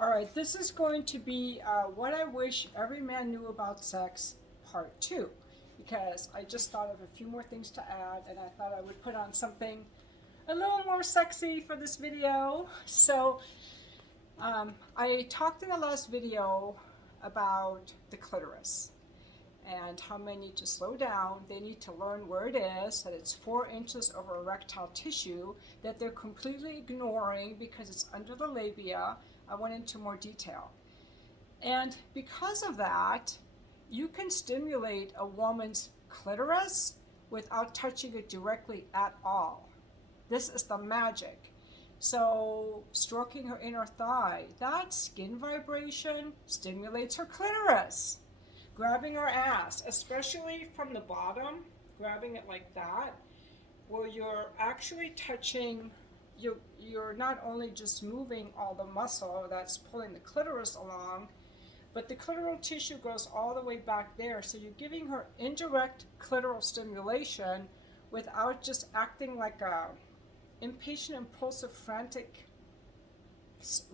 All right, this is going to be what I wish every man knew about sex, part two, because I just thought of a few more things to add, and I thought I would put on something a little more sexy for this video. So, I talked in the last video about the clitoris and how men need to slow down. They need to learn where it is, that it's 4 inches over erectile tissue, that they're completely ignoring because it's under the labia. I went into more detail. And because of that, you can stimulate a woman's clitoris without touching it directly at all. This is the magic. So, stroking her inner thigh, that skin vibration stimulates her clitoris. Grabbing her ass, especially from the bottom, grabbing it like that, where you're actually touching, you're not only just moving all the muscle that's pulling the clitoris along, but the clitoral tissue goes all the way back there. So you're giving her indirect clitoral stimulation without just acting like a impatient, impulsive, frantic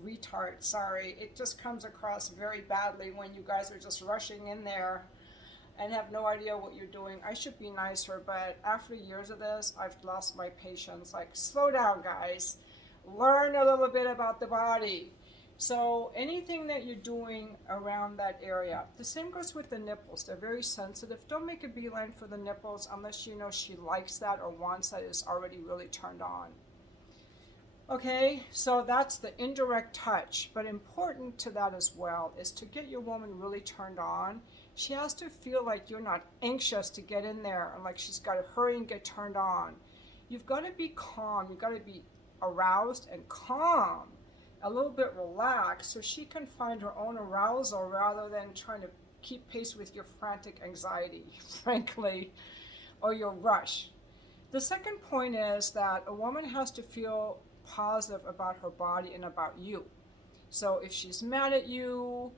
retard. Sorry, it just comes across very badly when you guys are just rushing in there and have no idea what you're doing. I should be nicer, but after years of this, I've lost my patience. Like, slow down, guys. Learn a little bit about the body. So anything that you're doing around that area. The same goes with the nipples. They're very sensitive. Don't make a beeline for the nipples unless you know she likes that or wants that, is already really turned on. Okay, so that's the indirect touch. But important to that as well is to get your woman really turned on. She has to feel like you're not anxious to get in there and like she's got to hurry and get turned on. You've got to be calm. You've got to be aroused and calm, a little bit relaxed, so she can find her own arousal rather than trying to keep pace with your frantic anxiety, frankly, or your rush. The second point is that a woman has to feel positive about her body and about you. So if she's mad at you,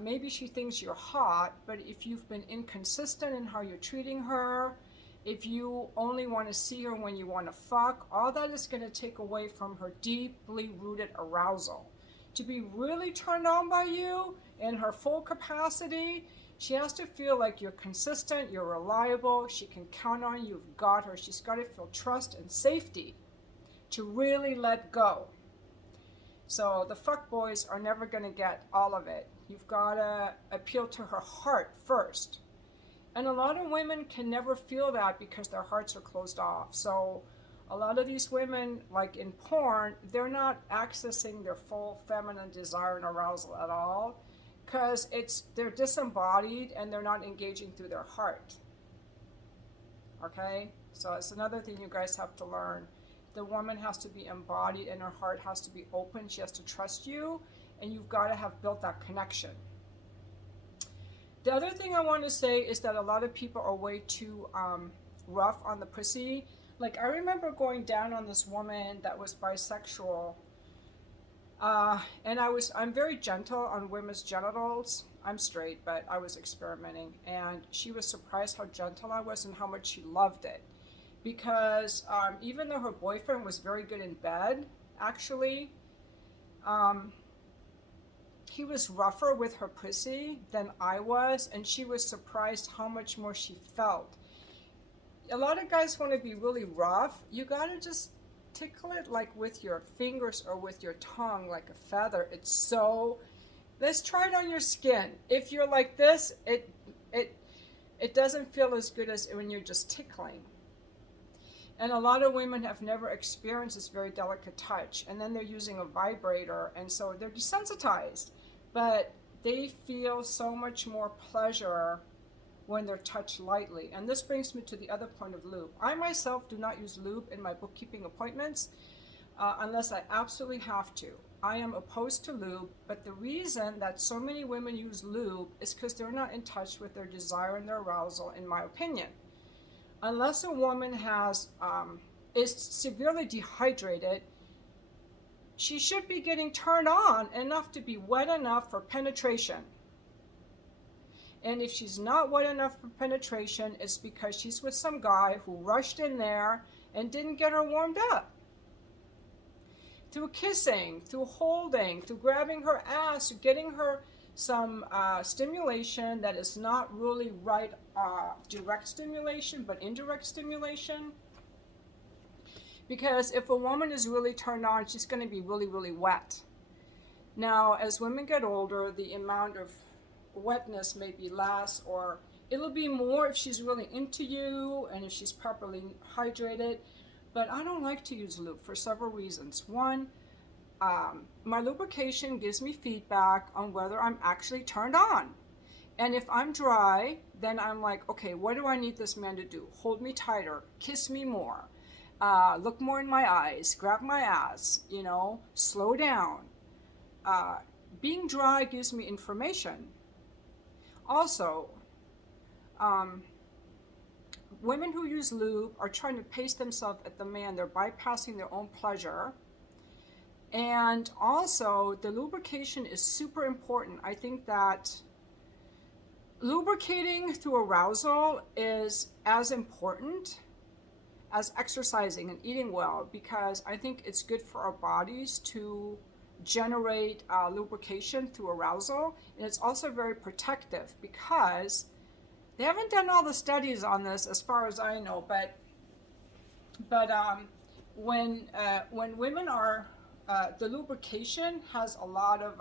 maybe she thinks you're hot, but if you've been inconsistent in how you're treating her, if you only want to see her when you want to fuck, all that is going to take away from her deeply rooted arousal. To be really turned on by you in her full capacity, she has to feel like you're consistent, you're reliable, she can count on you, you've got her. She's got to feel trust and safety to really let go. So the fuck boys are never going to get all of it. You've got to appeal to her heart first. And a lot of women can never feel that because their hearts are closed off. So a lot of these women, like in porn, they're not accessing their full feminine desire and arousal at all because they're disembodied and they're not engaging through their heart. Okay? So it's another thing you guys have to learn. The woman has to be embodied and her heart has to be open. She has to trust you, and you've got to have built that connection. The other thing I want to say is that a lot of people are way too rough on the pussy. Like, I remember going down on this woman that was bisexual, and I'm very gentle on women's genitals. I'm straight, but I was experimenting, and she was surprised how gentle I was and how much she loved it. Because even though her boyfriend was very good in bed, actually, he was rougher with her pussy than I was, and she was surprised how much more she felt. A lot of guys want to be really rough. You gotta just tickle it like with your fingers or with your tongue like a feather. Let's try it on your skin. If you're like this, it doesn't feel as good as when you're just tickling. And a lot of women have never experienced this very delicate touch, and then they're using a vibrator, and so they're desensitized. But they feel so much more pleasure when they're touched lightly. And this brings me to the other point of lube. I myself do not use lube in my bookkeeping appointments unless I absolutely have to. I am opposed to lube, but the reason that so many women use lube is because they're not in touch with their desire and their arousal, in my opinion. Unless a woman is severely dehydrated, she should be getting turned on enough to be wet enough for penetration. And if she's not wet enough for penetration, it's because she's with some guy who rushed in there and didn't get her warmed up. through kissing, through holding, through grabbing her ass, through getting her some stimulation that is not really right direct stimulation, but indirect stimulation. Because if a woman is really turned on, she's going to be really, really wet. Now, as women get older, the amount of wetness may be less, or it'll be more if she's really into you and if she's properly hydrated. But I don't like to use lube for several reasons. One, my lubrication gives me feedback on whether I'm actually turned on. And if I'm dry, then I'm like, okay, what do I need this man to do? Hold me tighter, kiss me more, look more in my eyes, grab my ass, you know, slow down. Being dry gives me information. Also, women who use lube are trying to pace themselves at the man. They're bypassing their own pleasure. And also, the lubrication is super important. I think that lubricating through arousal is as important as exercising and eating well, because I think it's good for our bodies to generate lubrication through arousal. And it's also very protective, because they haven't done all the studies on this as far as I know, but when women are the lubrication has a lot of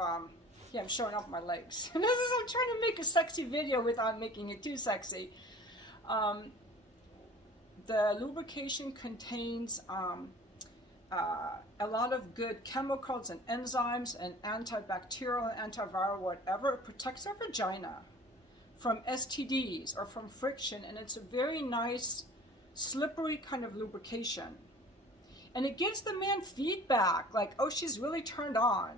yeah, I'm showing off my legs. I'm trying to make a sexy video without making it too sexy. The lubrication contains a lot of good chemicals and enzymes and antibacterial, antiviral, whatever. It protects our vagina from STDs or from friction, and it's a very nice, slippery kind of lubrication. And it gives the man feedback, like, oh, she's really turned on.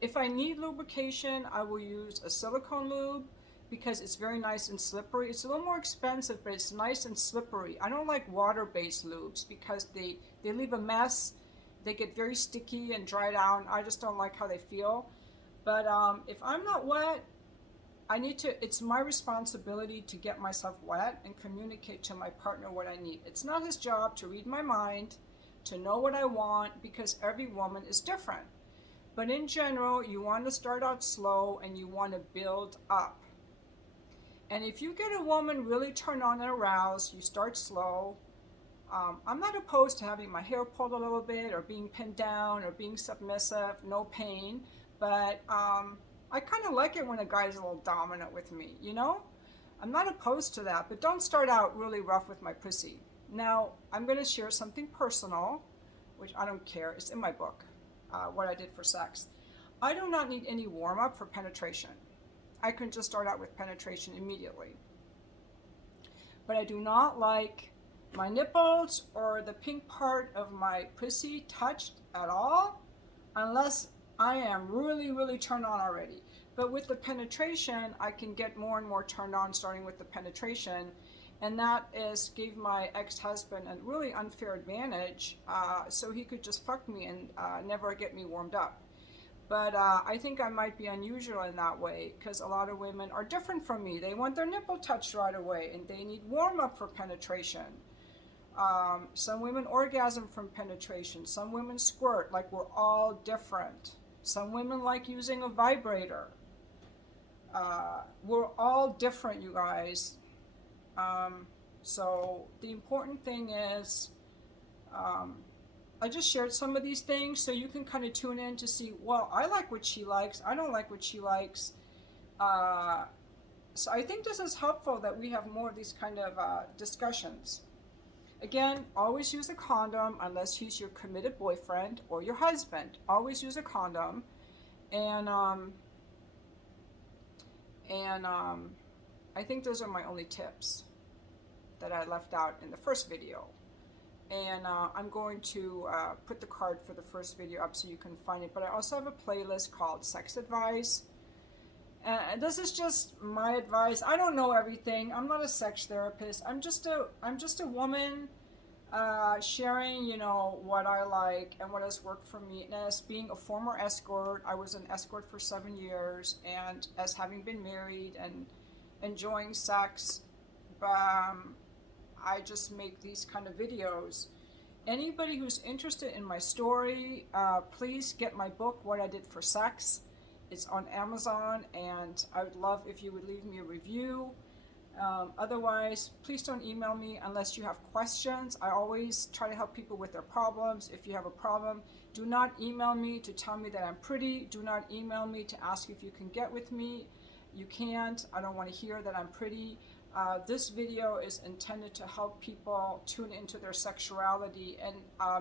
If I need lubrication, I will use a silicone lube, because it's very nice and slippery. It's a little more expensive, but it's nice and slippery. I don't like water-based lubes because they leave a mess. They get very sticky and dry down. I just don't like how they feel. But if I'm not wet, it's my responsibility to get myself wet and communicate to my partner what I need. It's not his job to read my mind, to know what I want, because every woman is different. But in general, you want to start out slow and you want to build up. And if you get a woman really turned on and aroused, you start slow. I'm not opposed to having my hair pulled a little bit, or being pinned down, or being submissive, no pain. But I kind of like it when a guy's a little dominant with me, you know? I'm not opposed to that, but don't start out really rough with my pussy. Now, I'm going to share something personal, which I don't care. It's in my book, what I did for sex. I do not need any warm-up for penetration. I can just start out with penetration immediately. But I do not like my nipples or the pink part of my pussy touched at all, unless I am really, really turned on already. But with the penetration, I can get more and more turned on, starting with the penetration. And that gave my ex-husband a really unfair advantage, so he could just fuck me and never get me warmed up. But I think I might be unusual in that way, because a lot of women are different from me. They want their nipple touched right away, and they need warm-up for penetration. Some women orgasm from penetration. Some women squirt. Like, we're all different. Some women like using a vibrator. We're all different, you guys. So the important thing is, I just shared some of these things so you can kind of tune in to see, well, I like what she likes, I don't like what she likes. So I think this is helpful that we have more of these kind of discussions. Again, always use a condom unless he's your committed boyfriend or your husband. Always use a condom. And I think those are my only tips that I left out in the first video. And I'm going to put the card for the first video up so you can find it. But I also have a playlist called Sex Advice. And this is just my advice. I don't know everything. I'm not a sex therapist. I'm just a woman sharing, you know, what I like and what has worked for me. And as being a former escort, I was an escort for 7 years, and as having been married and enjoying sex, I just make these kind of videos Anybody who's interested in my story, please get my book, What I Did for Sex. It's on Amazon, and I would love if you would leave me a review. Otherwise, please don't email me unless you have questions. I always try to help people with their problems. If you have a problem, do not email me to tell me that I'm pretty. Do not email me to ask if you can get with me. You can't. I don't want to hear that I'm pretty. This video is intended to help people tune into their sexuality, and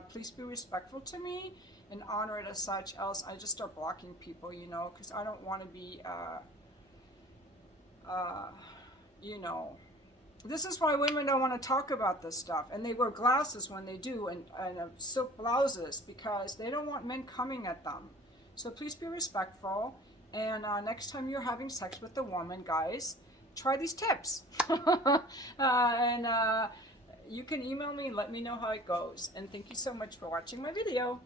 please be respectful to me and honor it as such, else I just start blocking people, you know, because I don't want to be, you know, this is why women don't want to talk about this stuff, and they wear glasses when they do, and silk blouses, because they don't want men coming at them. So please be respectful, and next time you're having sex with a woman, guys, try these tips. And you can email me and let me know how it goes. And thank you so much for watching my video.